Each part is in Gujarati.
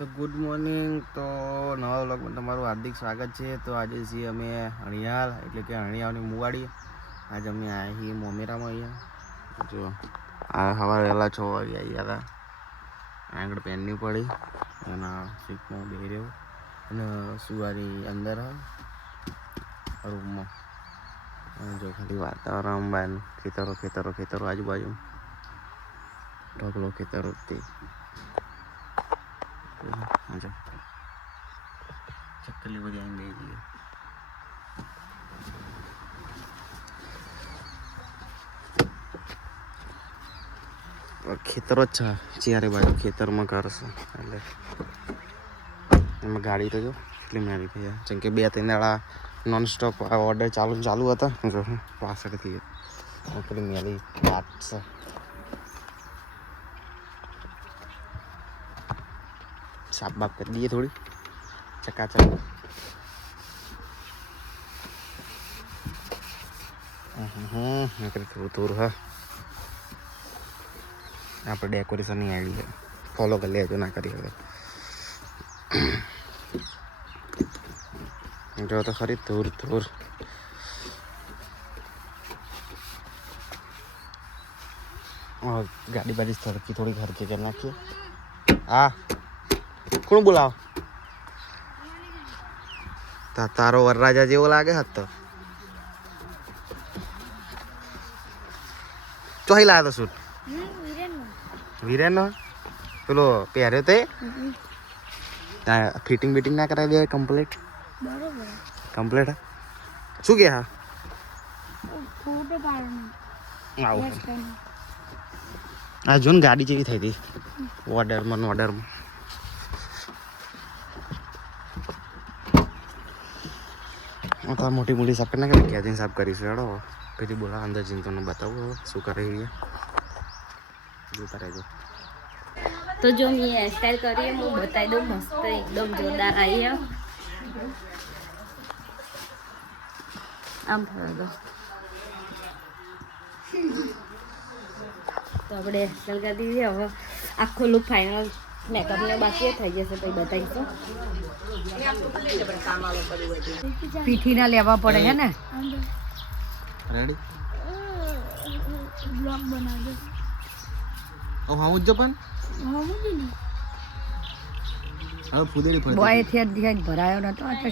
તો ગુડ મોર્નિંગ. તો નવા વ્લોગમાં તમારું હાર્દિક સ્વાગત છે. તો આજે છીએ અમે અણિયાળ એટલે કે અણિયાળની મુવાડી. આજે અમે આવ્યા છીએ મોમેરામાં. અહીંયા જો આ સવારે વહેલા 6 વાગે આવ્યા હતા. આગળ પેનની પડી એના સીટમાં બે રહ્યો અને સુવારી અંદર રૂમમાં. જો ખાલી વાતાવરણ બહારનું ખેતરો આજુબાજુ ઢગલો ખેતરો તે ચક્કલી બધી આવી ગઈ છે. ખેતરો જ છે ચારે બાજુ ખેતરમાં કરશે એટલે એમાં ગાડી તો જો એટલી મેળી થઈ જેમ કે 2-3 દાડા નોન સ્ટોપ ઓર્ડર ચાલુ હતા. જો પાછળથી એટલી મેળી વાત છે. સાફ બાફ કરી દઈએ થોડી ચકાચક. થોડું હા આપણે ડેકોરેશનની આઈડી છે, ફોલો કરી લેજો ના કરી હવે. જો તો ખરી ધૂર ગાડી બાડી થોડી ખર્ચી કરી નાખીએ. હા કોણ બોલાવ? તારો વરરાજા જેવો લાગે હત તો. ચોહી લાવ્યો તો શૂટ વીરેનનો પેલો પહેર્યો તે ફિટિંગ બીટિંગ ના કરાવી દે કમ્પ્લીટ શું કે? હા આવું આ જો ને ગાડી જેવી થઈ હતી ઓર્ડરમાં તો મોટી સાફ કરી નાખે. ક્યાં જઈને સાફ કરીશું હેડો. પછી બોલા અંદર જઈને તમને બતાવો શું કરે જોતા રહેજો. તો જો મેં હેરસ્ટાઈલ કરીએ હું બતાવી દઉં. મસ્ત એકદમ જોરદાર આવી આમ ફરવા દો. તો આપણે હેરસ્ટાઈલ કરી દીધી. હવે આખો લુક ફાઇનલ મેકઅપ ને બાકી થઈ જશે પછી બતાવીશું. પીઠી ના લેવા પડે છે ને. રેડી બ્લોગ બનાવજો. ઓ હા ઉજો પણ હવે ફુદેડી ફરતી બોય છે જ ભરાયો નતો આ તો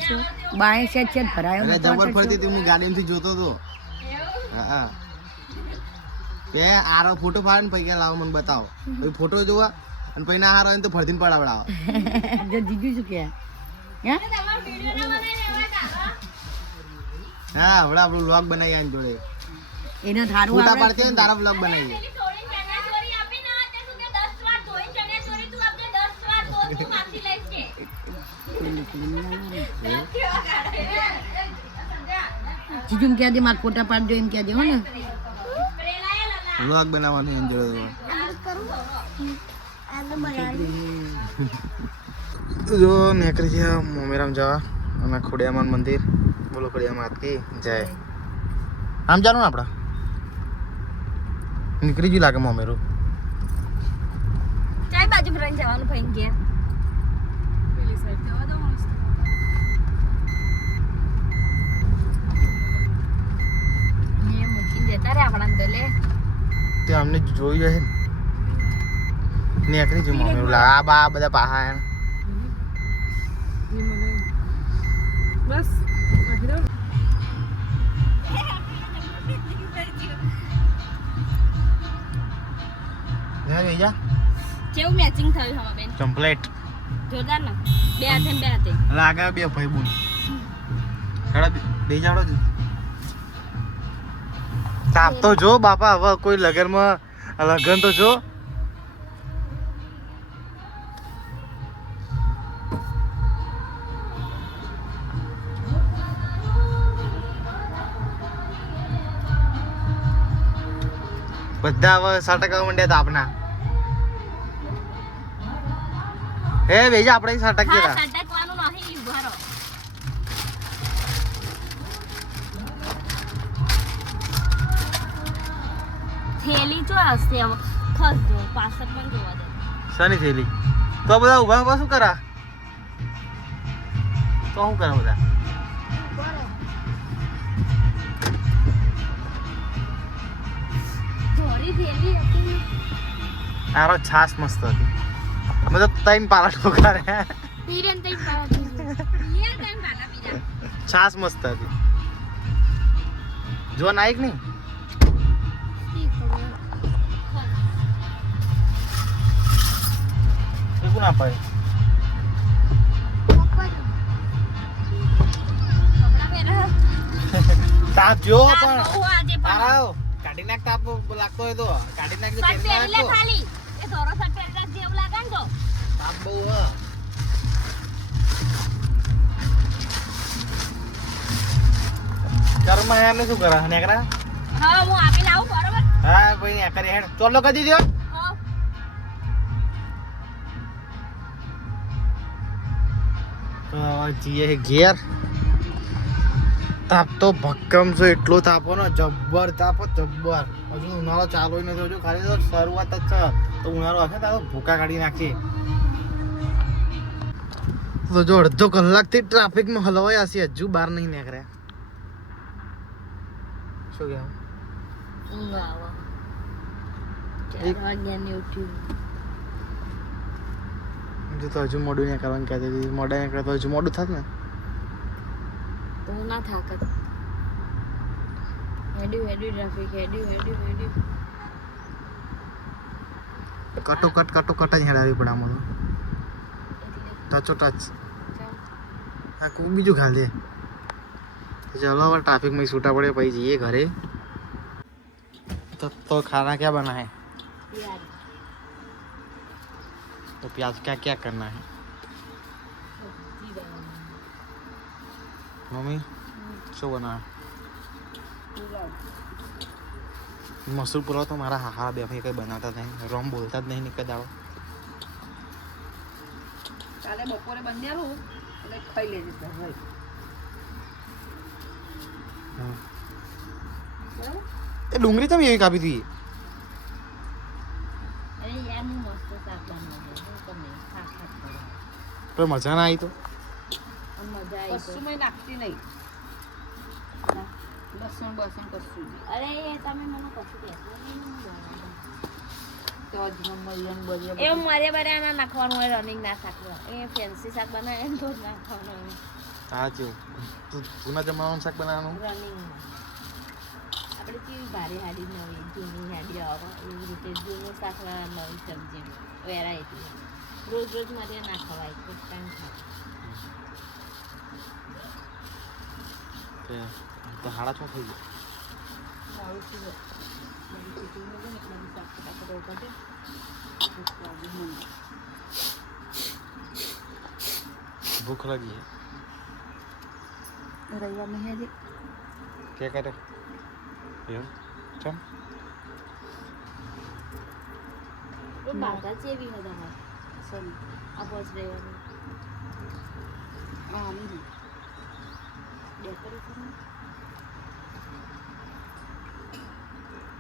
બાય છે જ ભરાયો નતો. જબર ફરતી હતી હું ગાડીમાંથી જોતો તો. હા કે આરો ફોટો પાડ ને પછી લાવો મને બતાવો. પછી ફોટો જોવા અને પછી ના હારો તો ફરતીને પડાવડાવો. જો જીજુ શું કે હા હવે આપણું વ્લોગ બનાવી આની જોડે એના થારું ફોટા પાડતે ને તારા વ્લોગ બનાવીએ. જીજુ કહે દે મારા ફોટા પાડજો એમ કહે દે હો ને. વ્લોગ બનાવવાનું એમ જોડે જો નીકળી ગયા મોમેરામ જવા. અને ખોડિયામાન મંદિર. બોલો ખોડિયામાં કી જય. આમ જાનું ને આપડા નીકળી ગયું લાગે મોમેરું. ચાય બાજુ ફરન જવાનું ફઈન કે પેલી સાઈડ જવા દો મસ્ત. ને મૂકી દેતા રે આપણા તો લે તે અમને જોઈ જાય ને નીકળી ગયું મોમેરું લાગે. આ બા બધા પાહા એમ બસ કેવું મેચિંગ થયું હવા બેન? કમ્પ્લીટ જોરદાર ને. બે હાથે લાગે બે ભાઈ બોલ હેડા બે જાડો જ તાપ તો જો બાપા. હવે કોઈ લગન તો જો. બધા હવે સાટકા મંડ્યા હતા આપના. એ વેજા આપણે સાટક હા ગયા સટકવાનું નહીં ભરો. થેલી તો હશે હવે ખસ જો પાછળ પણ જોવા દે. શાની થેલી? તો બધા ઉભા ઉભા શું કરા તો શું કરે બધા આરો છાસ મસ્ત હતી અમે તો ત્રણ પાલા ઠોકારે છાસ મસ્ત હતી જો નાઈક નહીં એ કોણ અપાય તાપ જો પણ તારાઓ કાઢી નાખ તાપ લાગતો હોય તો કાઢી નાખ તાપ બહુ ઘરમાં યાર શું કરે નેકરા હા હું આપી લાવું બરોબર હા ભાઈ નેકરી હેડ ચોલો કરી દીધો જીએ ઘેર તાપ તો ભક્કમ છે એટલો તાપો ને જબ્બર તાપો જબ્બર હજુ ઉનાળો ચાલુ નથી હજુ ખાલી તો શરૂઆત જ છે તો ઉનાળો હશે તો ભૂકા કાઢી નાખીએ તો જો અડધો કલાકથી ટ્રાફિકમાં હલવાઈ હશે હજુ બહાર નહીં નીકળ્યા શું કહેવું ઊંઘ આવે 4 વાગ્યાની ઉઠ્યું જો તો હજુ મોડું નહીં કરવાનું કહેતી હતી મોડા નહીં કરે તો હજુ મોડું થાત ને તો ના થાકત હેડ્યું ટ્રાફિક હેડ્યું કટો જ હેડાવી પડે આમાં ટચો ટચ હા કોઈ બીજું ખાલ દે ચલો હવે ટ્રાફિકમાં છૂટા પડે પછી જઈએ ઘરે तो खाना क्या बना है तो प्याज क्या क्या करना है मम्मी શું બના મસૂર પુલાવ તો મારા હાહા બે ભાઈ કઈ બનાવતા નહીં રોમ બોલતા જ નહીં નીકળ દાડો કાલે બપોરે બંધ્યાલું એટલે ખાઈ લેજે ભાઈ બરાબર એ ડુંગળી તમે એવી કાપી હતી અરે યાર હું મસ્ત શાક બનાવું તમને શાક કરો પણ મજા ના આવી તો મજા આવી કશું મેં નાખતી નહીં લસણ બસણ કશું નહીં અરે તમે મને કશું કહેશો તો અજમન મરિયન બરિયન એ મારે બારે આના નાખવાનું હોય રનિંગ ના શાક એ ફેન્સી શાક બનાવે ને તો જ નાખવાનું હોય સાચું જૂના જમાનાનું શાક બનાવવાનું રનિંગ આપણે કેવી ભારે હાડી નવી જૂની હાડી આવે એવી રીતે જૂનું શાક નવી સબ્જી વેરાયટી રોજ મારે ના ખવાય એક ટાઈમ ખાય તો હાડા છો થઈ ગયો મારું શું બધી ચીટીને પણ એટલા બી શાક કાપડ કાઢે ભૂખ લગી રવિવાર में है जी क्या करे यो चम એ બાધા જેવી હતા મારે सॉरी આ બસ રહેવાનું हाँ नहीं ડેકોરેશન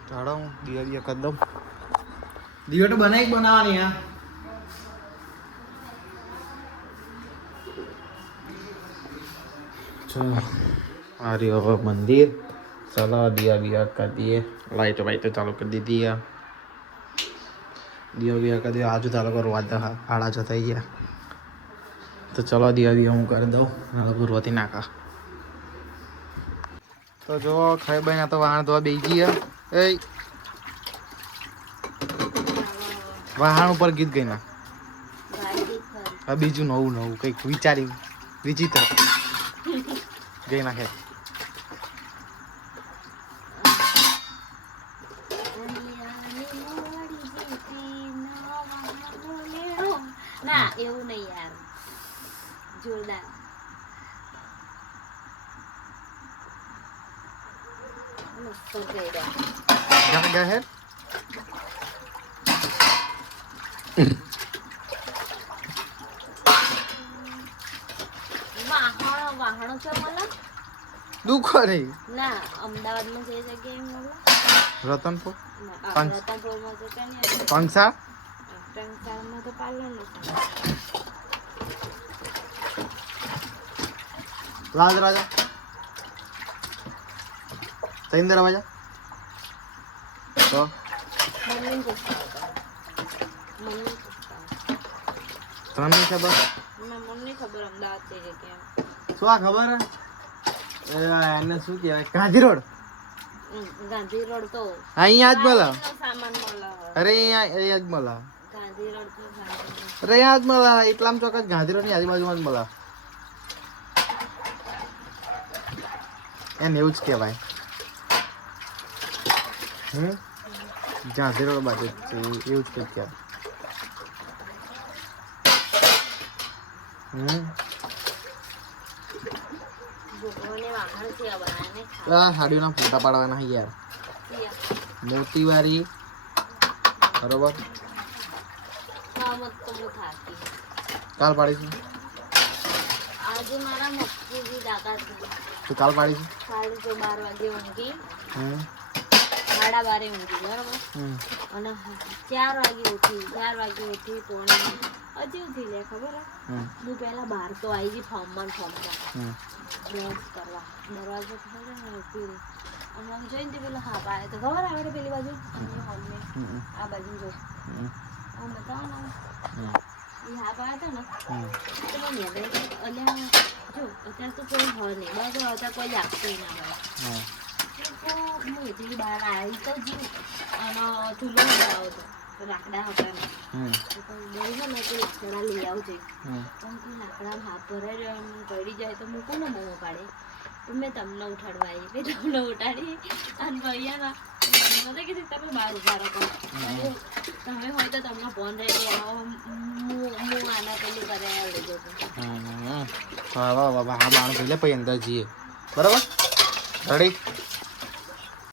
ચાલો હું દિયા કરી દઉં દિયો તો બનાવવાની હા ચલો આ રહ્યો હવે મંદિર ચલો દિયા કરી દઈએ લાઈટો વાઈટો ચાલુ કરી દીધી દિયા કરી દઈએ આજુ ચાલુ કરો વાંધો હાડા છો થઈ ગયા તો ચલો દિયા હું કરી દઉં પૂર્વથી નાખા તો જો ખાઈ ભાઈ ના તો વાહન ધોવા બેસી ગયા એ વાહન ઉપર ગીત ગઈ ના હવે બીજું નવું કંઈક વિચારી વિચિત્ર ગઈ નાખે ના એવું નહીં યાર જોરદાર મસ્ત કર્યા ગા હે વાહણો છે મળે દુખો નહીં ના અમદાવાદમાં જે જગ્યાએ મળે રતનપુર રતનપુરમાં છે કે નહીં પંચા બટાકાનું શાકમાં તો પાલનનું લાલ દરવાજા ત્રણ દરવાજા તો મમ્મીને પૂછતા હતા મમ્મી પૂછતા તમને નહીં ખબર ના મમ્મી ખબર અમદાવાદ છે કે કેમ શું આ ખબર હે એને શું કહેવાય ગાંધી રોડ ગાંધી રોડ તો અહીંયા જ મળે ગાંધીનો સામાન મળે અરે અહીંયા જ મળે ગાંધી રોડ તો સામાન અરે અહીંયા જ મળે એટલામ ચોક્કસ ગાંધી રોડની આજુબાજુમાં જ મળે એને એવું જ કહેવાય ગાંધી રોડ બાજુ જ છે એવું જ કંઈક કહેવાય ભૂખોને વાહણ છે બનાવીને આ સાડીઓના ફોટા પાડવાના છે યાર મોતીવાળી બરોબર ખાવામાં તો હું થાકી કાલ પાડીશું આજે મારા મક્કીજી તાકાત નથી તું કાલ પાડીશું કાલે જો 12 વાગે ઊંઘી હમ 12:30 ઊંઘી બરાબર હમ અને 4 વાગે ઉઠી પોણે હજી ઉઠી લે ખબર હે હમ હું પહેલા બહાર તો આવી ગઈ ફોર્મમાં હમ બ્રશ કરવા દરવાજો ખોલે ને ઉઠી અને આમ જોઈને તે પેલો હાપ આવ્યો તો ખબર આવે પેલી બાજુ અને હોમને આ બાજુ જો આમ બતાવો ને એ હાપ આવ્યો હતો ને તો મને યાદ આવ્યું કે અલ્યા જો અત્યારે તો કોઈ હોય નહીં બરાબર અત્યારે કોઈ લાગતું ના મળે તો હું એટલી બહાર આવી તો જીવ અને ચૂલો લગાવ્યો હતો લાકડા હતા ને તો ગઈ છે ને તો લાકડા લઈ આવજે પણ તું લાકડા હાથ ભરાઈ પડી જાય તો હું કોને બહુ પાડે તો મેં તમને ઉઠાડવા આવી મેં તમને ઉઠાડી અને ભૈયા મને કીધું તમે બહાર ઉભા રાખો તમે હોય તો તમને ફોન રહી હું આના પેલું કરાયા લઈ જતો હા વાહ વાહ હા માણસ એટલે પછી અંદર જઈએ બરાબર રેડી